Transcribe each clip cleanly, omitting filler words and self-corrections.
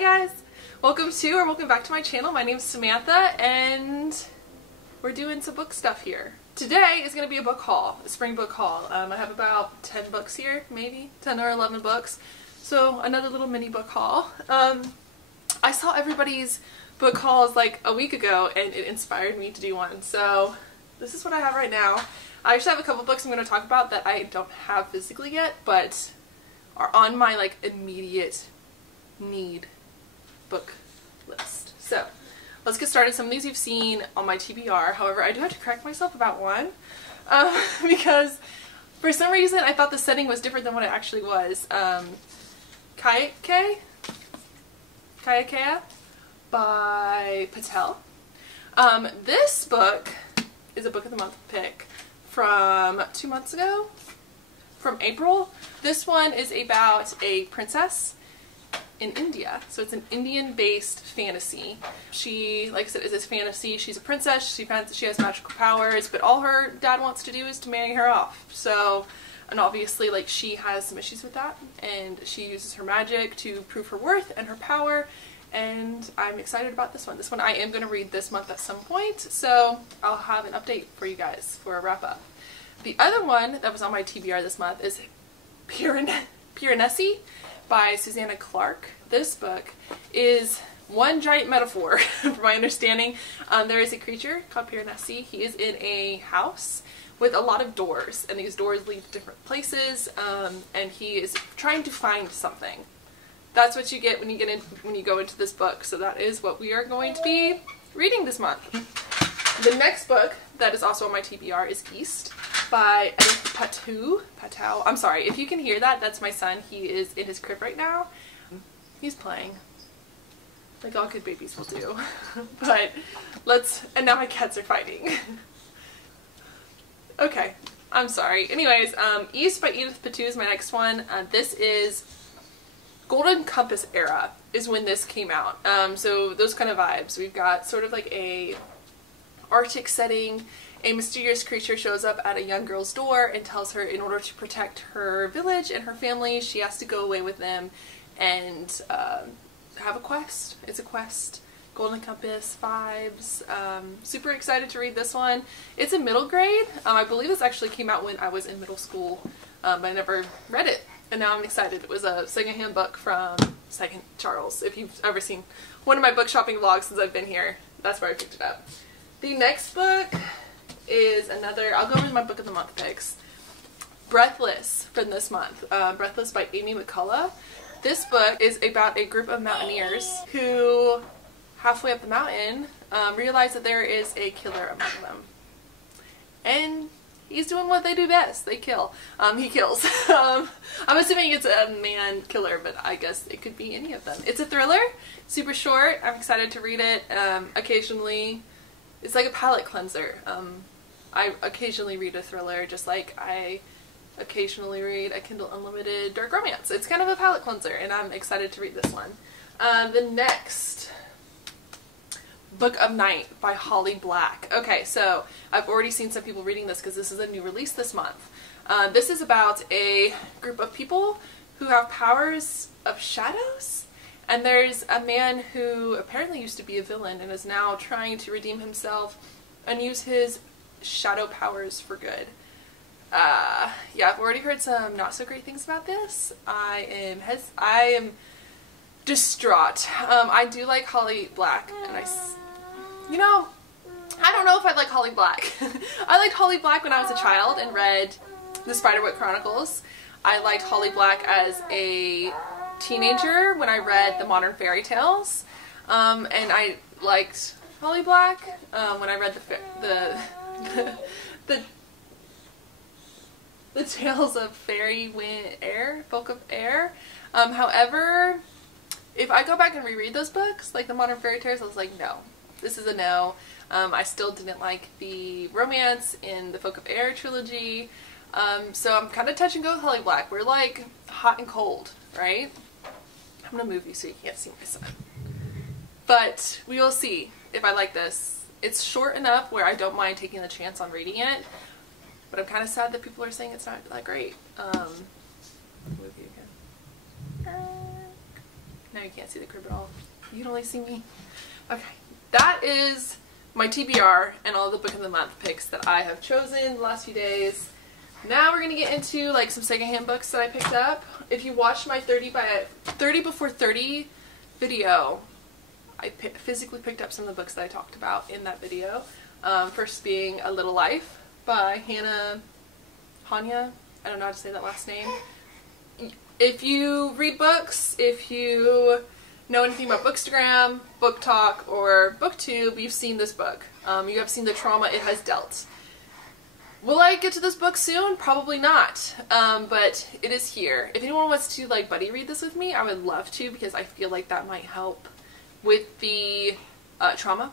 guys, welcome back to my channel. My name is Samantha and we're doing some book stuff here. Today is going to be a book haul, a spring book haul. I have about 10 books here, maybe 10 or 11 books, so another little mini book haul. I saw everybody's book hauls like a week ago and it inspired me to do one, so this is what I have right now. I actually have a couple books I'm going to talk about that I don't have physically yet, but are on my like immediate need book list. So let's get started. Some of these you've seen on my TBR. However, I do have to correct myself about one because for some reason I thought the setting was different than what it actually was. Kayakea by Patel. This book is a book of the month pick from 2 months ago, from April. This one is about a princess in India. So it's an Indian-based fantasy. She, like I said, is this fantasy. She's a princess. She has magical powers, but all her dad wants to do is to marry her off. So, and obviously, like, she has some issues with that, and she uses her magic to prove her worth and her power. And I'm excited about this one. This one I am going to read this month at some point, so I'll have an update for you guys for a wrap up. The other one that was on my TBR this month is Piranesi by Susanna Clark. This book is one giant metaphor, from my understanding. There is a creature called Piranesi. He is in a house with a lot of doors, and these doors lead to different places, and he is trying to find something. That's what you get when you go into this book. So that is what we are going to be reading this month. The next book that is also on my TBR is East by Patel. I'm sorry if you can hear that. That's my son. He is in his crib right now. He's playing, like all good babies will do. But and now my cats are fighting. Okay, I'm sorry. Anyways, East by Edith Patou is my next one. This is Golden Compass era is when this came out. So those kind of vibes. We've got sort of like a Arctic setting. A mysterious creature shows up at a young girl's door and tells her in order to protect her village and her family, she has to go away with them and have a quest. It's a quest. Golden Compass vibes. Super excited to read this one. It's a middle grade. I believe this actually came out when I was in middle school, but I never read it. And now I'm excited. It was a secondhand book from Second Charles. If you've ever seen one of my book shopping vlogs since I've been here, that's where I picked it up. The next book is another, I'll go over my book of the month picks. Breathless from this month. Breathless by Amy McCullough. This book is about a group of mountaineers who, halfway up the mountain, realize that there is a killer among them. And he's doing what they do best. They kill. He kills. I'm assuming it's a man killer, but I guess it could be any of them. It's a thriller. Super short. I'm excited to read it. Occasionally, it's like a palate cleanser. I occasionally read a thriller, just like I occasionally read a Kindle Unlimited dark romance. It's kind of a palate cleanser, and I'm excited to read this one. The next, Book of Night by Holly Black. Okay, so I've already seen some people reading this because this is a new release this month. This is about a group of people who have powers of shadows, and there's a man who apparently used to be a villain and is now trying to redeem himself and use his shadow powers for good. Yeah, I've already heard some not so great things about this. I am distraught. I do like Holly Black, and you know, I don't know if I like Holly Black. I liked Holly Black when I was a child and read the Spiderwick Chronicles. I liked Holly Black as a teenager when I read the Modern Fairy Tales. And I liked Holly Black when I read the Tales of Fairy, Wind, Air, Folk of Air. However, if I go back and reread those books, like the Modern Fairy Tales, I was like, no. This is a no. I still didn't like the romance in the Folk of Air trilogy. So I'm kind of touch and go with Holly Black. We're like hot and cold, right? I'm going to move you so you can't see my son. But we will see if I like this. It's short enough where I don't mind taking the chance on reading it. But I'm kind of sad that people are saying it's not that great. Move you again. Now you can't see the crib at all. You can only see me. Okay, that is my TBR and all the book of the month picks that I have chosen the last few days. Now we're gonna get into like some secondhand books that I picked up. If you watched my 30 before 30 video, I physically picked up some of the books that I talked about in that video. First being A Little Life by Hanya. I don't know how to say that last name. If you read books, if you know anything about Bookstagram, Book Talk, or BookTube, you've seen this book. You have seen the trauma it has dealt. Will I get to this book soon? Probably not, but it is here. If anyone wants to like buddy read this with me, I would love to, because I feel like that might help with the trauma.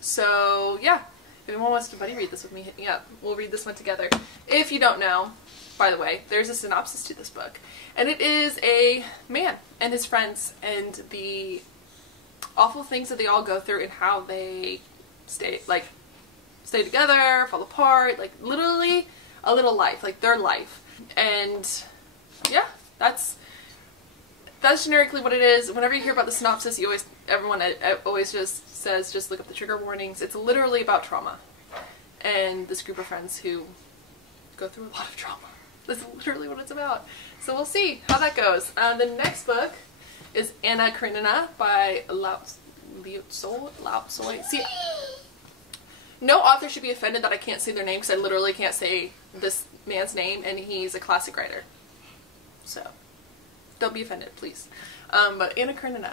So yeah, if anyone wants to buddy read this with me, hit me up. We'll read this one together. If you don't know, by the way, there's a synopsis to this book, and it is a man and his friends and the awful things that they all go through and how they stay together, fall apart, like literally a little life, like their life. And yeah, that's generically what it is. Whenever you hear about the synopsis, everyone always just says, just look up the trigger warnings. It's literally about trauma and this group of friends who go through a lot of trauma. That's literally what it's about. So we'll see how that goes. The next book is Anna Karenina by Lao Tsoi. See, no author should be offended that I can't say their name, because I literally can't say this man's name, and he's a classic writer. So, don't be offended, please. But Anna Karenina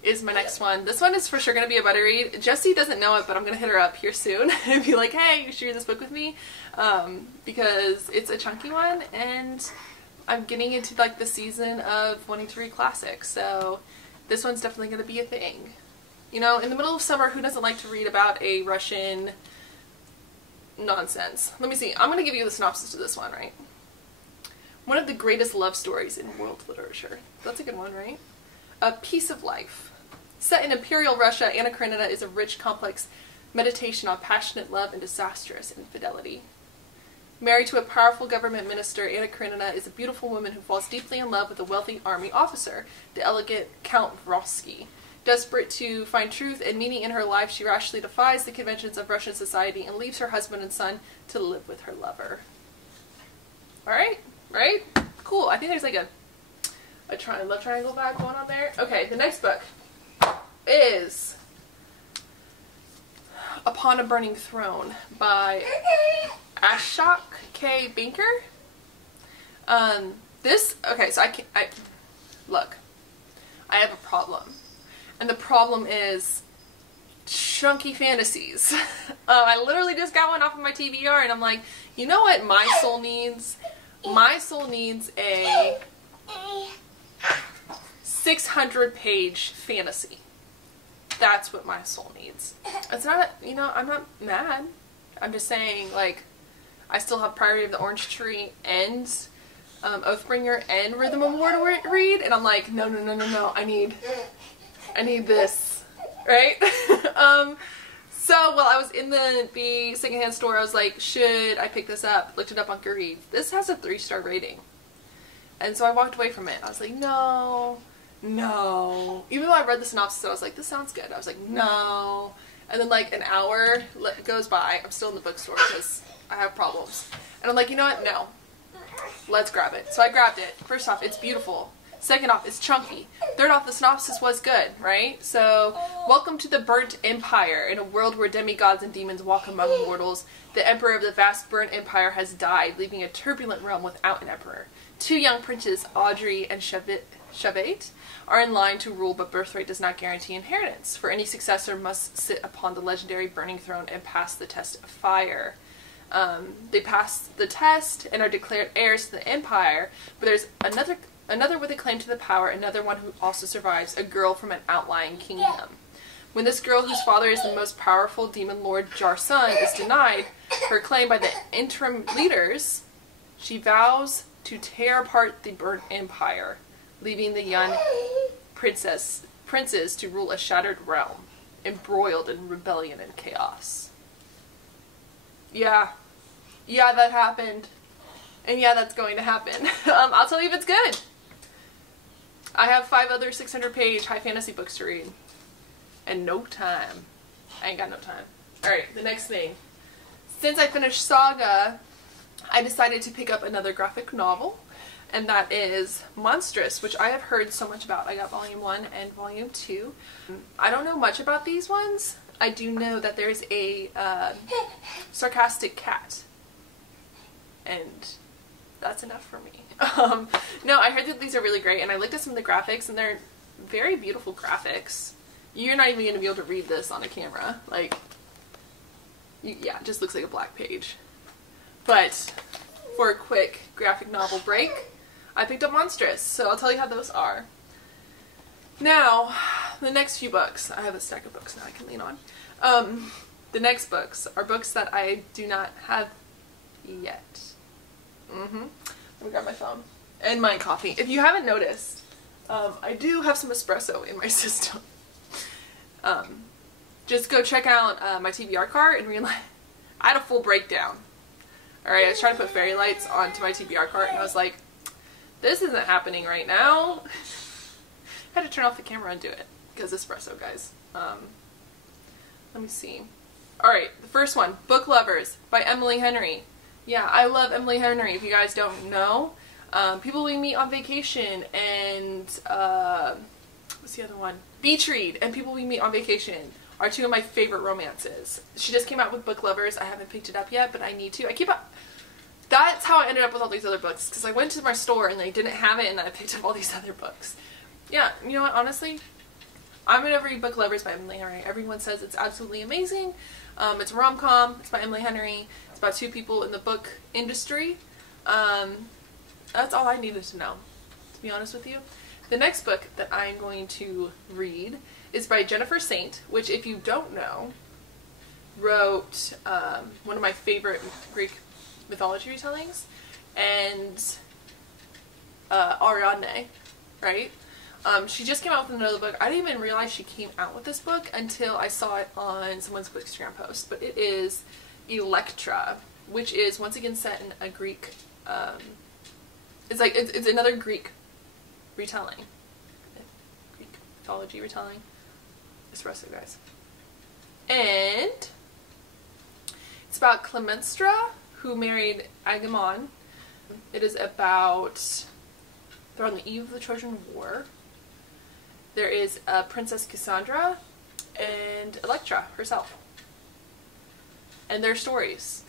is my next one. This one is for sure going to be a buddy read. Jessie doesn't know it, but I'm going to hit her up here soon and be like, hey, you should read this book with me, because it's a chunky one, and I'm getting into like the season of wanting to read classics, so this one's definitely going to be a thing. You know, in the middle of summer, who doesn't like to read about a Russian nonsense? Let me see. I'm going to give you the synopsis to this one, right? One of the greatest love stories in world literature. That's a good one, right? A Piece of Life. Set in Imperial Russia, Anna Karenina is a rich, complex meditation on passionate love and disastrous infidelity. Married to a powerful government minister, Anna Karenina is a beautiful woman who falls deeply in love with a wealthy army officer, the elegant Count Vrosky. Desperate to find truth and meaning in her life, she rashly defies the conventions of Russian society and leaves her husband and son to live with her lover. Alright? Right? Cool. I think there's like a love triangle vibe going on there. Okay, the next book is Upon a Burning Throne by Ashok K. Banker. Okay, so look, I have a problem. And the problem is chunky fantasies. I literally just got one off of my TBR, and I'm like, you know what my soul needs? My soul needs a 600-page fantasy. That's what my soul needs. It's not, you know, I'm not mad. I'm just saying, like, I still have Priority of the Orange Tree and Oathbringer and Rhythm of War to read, and I'm like, no, I need this, right? So while I was in the secondhand store, I was like, should I pick this up? Looked it up on Goodreads. This has a 3-star rating. And so I walked away from it. I was like, no. Even though I read the synopsis, I was like, this sounds good. I was like, no. And then like an hour goes by. I'm still in the bookstore because I have problems. And I'm like, you know what? No. Let's grab it. So I grabbed it. First off, it's beautiful. Second off, it's chunky. Third off, the synopsis was good, right? So, welcome to the Burnt Empire. In a world where demigods and demons walk among mortals, the emperor of the vast Burnt Empire has died, leaving a turbulent realm without an emperor. 2 young princes, Audrey and Shavate, are in line to rule, but birthright does not guarantee inheritance, for any successor must sit upon the legendary burning throne and pass the test of fire. They pass the test and are declared heirs to the empire, but there's another with a claim to the power, another one who also survives, a girl from an outlying kingdom. When this girl, whose father is the most powerful demon lord Jar-Sun, is denied her claim by the interim leaders, she vows to tear apart the burnt empire, leaving the young princes to rule a shattered realm, embroiled in rebellion and chaos. Yeah, that happened. And yeah, that's going to happen. I'll tell you if it's good. I have 5 other 600-page high fantasy books to read. And no time. I ain't got no time. Alright, the next thing. Since I finished Saga, I decided to pick up another graphic novel. And that is Monstrous, which I have heard so much about. I got volume 1 and volume 2. I don't know much about these ones. I do know that there's a sarcastic cat. And that's enough for me. No, I heard that these are really great, and I looked at some of the graphics, and they're very beautiful graphics. You're not even going to be able to read this on a camera. Like, yeah, it just looks like a black page. But for a quick graphic novel break, I picked up Monstrous, so I'll tell you how those are. Now, the next few books. I have a stack of books now I can lean on. The next books are books that I do not have yet. Let me grab my phone. And my coffee. If you haven't noticed, I do have some espresso in my system. Just go check out my TBR cart and realize I had a full breakdown. Alright, I was trying to put fairy lights onto my TBR cart and I was like, this isn't happening right now. I had to turn off the camera and do it. Because espresso, guys. Let me see. Alright, the first one, Book Lovers by Emily Henry. Yeah, I love Emily Henry, if you guys don't know. People We Meet on Vacation and, what's the other one? Beach Read and People We Meet on Vacation are 2 of my favorite romances. She just came out with Book Lovers. I haven't picked it up yet, but I need to. That's how I ended up with all these other books, because I went to my store and they didn't have it and I picked up all these other books. Yeah, you know what, honestly, I'm gonna read Book Lovers by Emily Henry. Everyone says it's absolutely amazing. It's a rom-com. It's by Emily Henry. It's about 2 people in the book industry. That's all I needed to know, to be honest with you. The next book that I'm going to read is by Jennifer Saint, which, if you don't know, wrote one of my favorite Greek mythology retellings, and Ariadne, right? She just came out with another book. I didn't even realize she came out with this book until I saw it on someone's Instagram post, but it is Electra, which is once again set in a Greek, it's another Greek retelling. Greek mythology retelling. Espresso, guys. And it's about Clemenstra, who married Agamemnon. It is about, they're on the eve of the Trojan War. There is a Princess Cassandra and Electra herself. And their stories.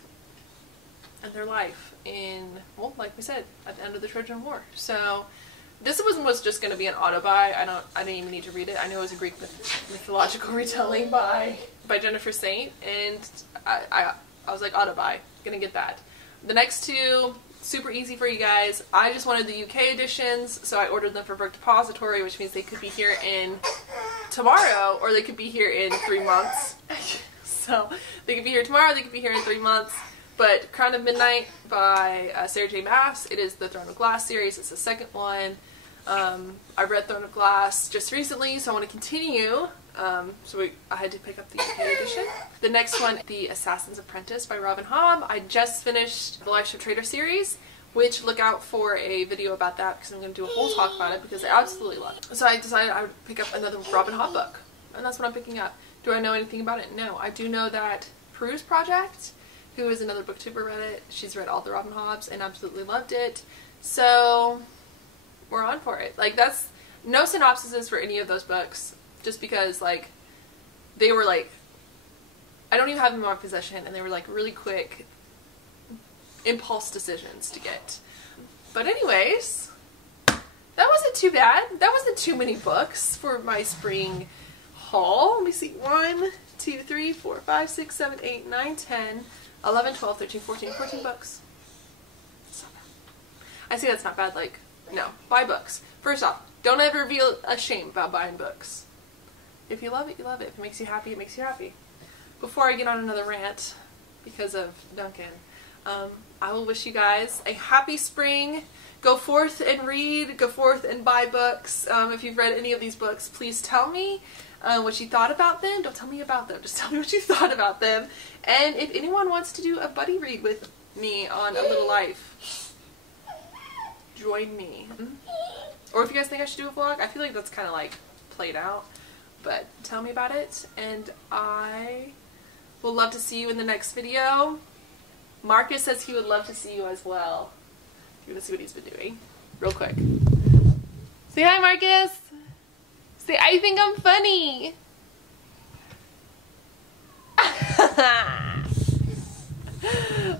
And their life in, well, like we said, at the end of the Trojan War. So, this was just going to be an auto-buy. I didn't even need to read it. I knew it was a Greek mythological retelling by Jennifer Saint. And I was like, auto-buy. Gonna get that. The next 2, super easy for you guys. I just wanted the UK editions, so I ordered them for Book Depository, which means they could be here in tomorrow, or they could be here in 3 months. So, they could be here tomorrow, they could be here in 3 months. But Crown of Midnight by Sarah J. Maas. It is the Throne of Glass series. It's the second one. I read Throne of Glass just recently, so I want to continue. I had to pick up the UK edition. The next one, The Assassin's Apprentice by Robin Hobb. I just finished the Lifeship Trader series, which look out for a video about that because I'm going to do a whole talk about it because I absolutely love it. So I decided I would pick up another Robin Hobb book, and that's what I'm picking up. Do I know anything about it? No. I do know that Peruse Project, who is another booktuber, read it. She's read all the Robin Hobbs and absolutely loved it. So we're on for it. Like, that's no synopsises for any of those books, just because, like, they were like, I don't even have them in my possession, and they were like really quick impulse decisions to get. But anyways, that wasn't too bad. That wasn't too many books for my spring haul. Let me see. 1, 2, 3, 4, 5, 6, 7, 8, 9, 10, 11, 12, 13, 14 books. That's not bad. I say that's not bad, like, no. Buy books. First off, don't ever feel ashamed about buying books. If you love it, you love it. If it makes you happy, it makes you happy. Before I get on another rant, because of Duncan, I will wish you guys a happy spring. Go forth and read. Go forth and buy books. If you've read any of these books, please tell me what you thought about them. Don't tell me about them. Just tell me what you thought about them. And if anyone wants to do a buddy read with me on A Little Life, join me. Or if you guys think I should do a vlog. I feel like that's kind of like played out. But tell me about it, and I will love to see you in the next video. Marcus says he would love to see you as well. You want to see what he's been doing? Real quick. Say hi, Marcus! Say, I think I'm funny!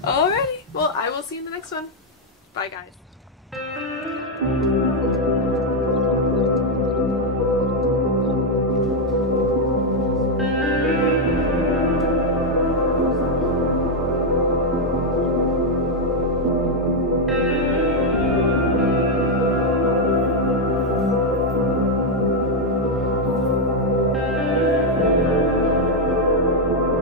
Alrighty, well, I will see you in the next one. Bye, guys.